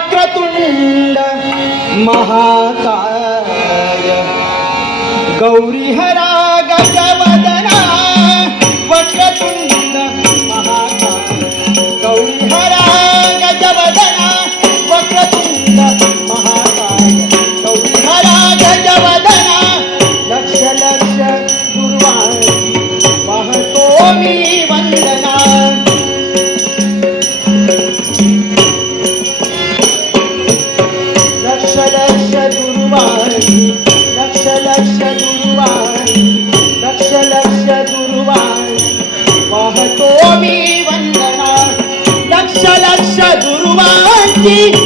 वक्रतुंड महाकाय. गौरी हरा गजवदना You.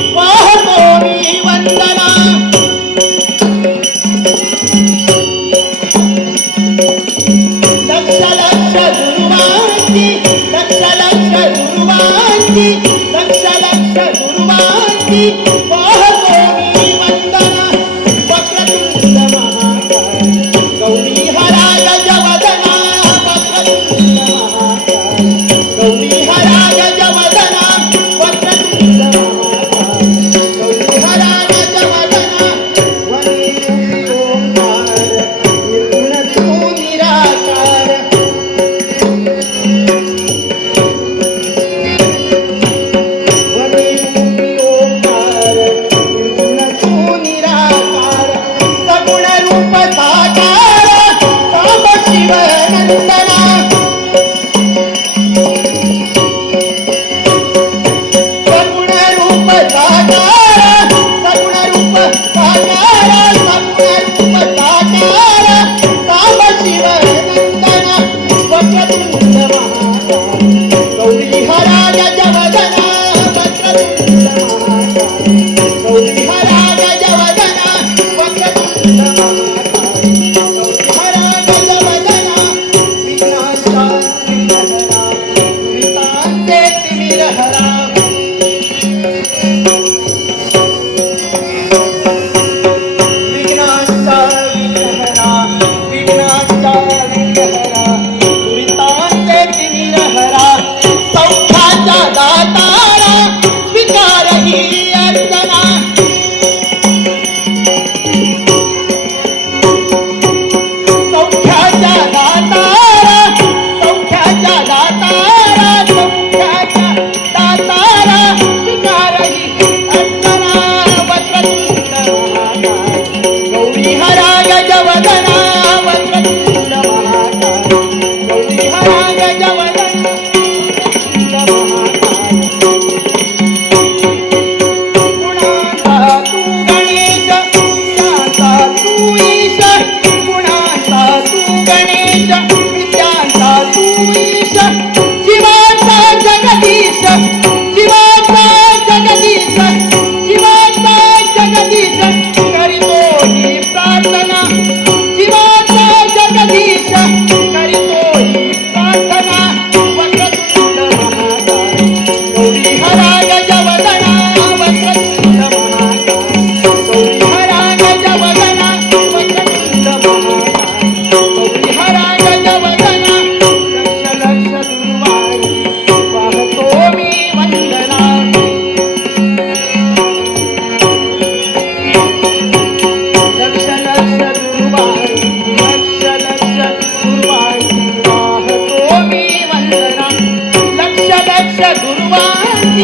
Señor. गुरुवार